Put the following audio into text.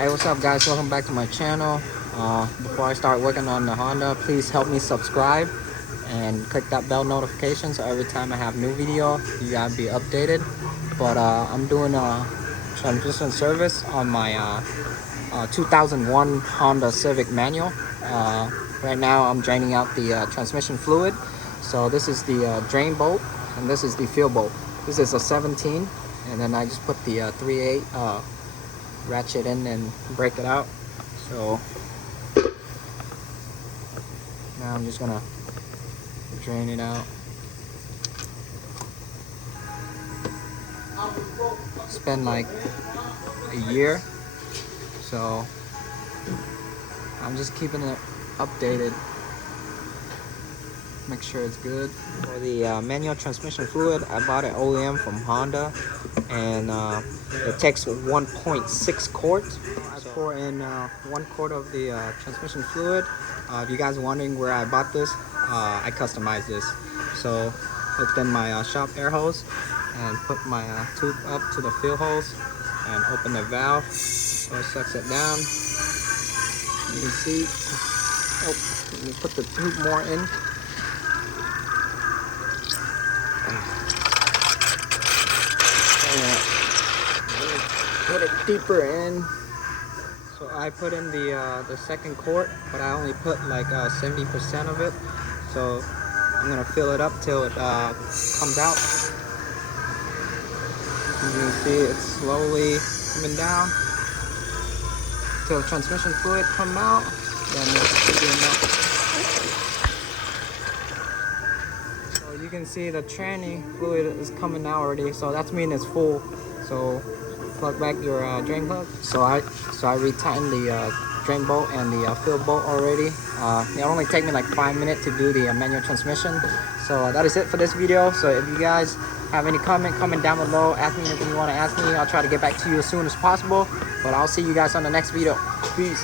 Hey, what's up guys, welcome back to my channel. Before I start working on the Honda, please help me subscribe and click that bell notification so every time I have new video you gotta be updated. But I'm doing a transmission service on my 2001 Honda Civic manual. Right now I'm draining out the transmission fluid. So this is the drain bolt and this is the fill bolt. This is a 17 and then I just put the 3/8 ratchet in and break it out. So now I'm just gonna drain it out. Spend like a year, so I'm just keeping it updated, make sure it's good. For the manual transmission fluid, I bought an OEM from Honda, and it takes 1.6 quarts. I pour in 1 quart of the transmission fluid. If you guys are wondering where I bought this, I customized this. So hooked in my shop air hose and put my tube up to the fill hose and open the valve so it sucks it down. You can see, let me put the tube more in. Put it deeper in. So I put in the second quart, but I only put like 70% of it. So I'm gonna fill it up till it comes out. You can see it's slowly coming down till the transmission fluid come out. Then it should be enough. So you can see the tranny fluid is coming out already. So that's mean it's full. So plug back your drain plug. So I retightened the drain bolt and the fill bolt already. It only take me like 5 minutes to do the manual transmission. So that is it for this video. So if you guys have any comment down below, ask me anything you want to ask me. I'll try to get back to you as soon as possible. But I'll see you guys on the next video. Peace.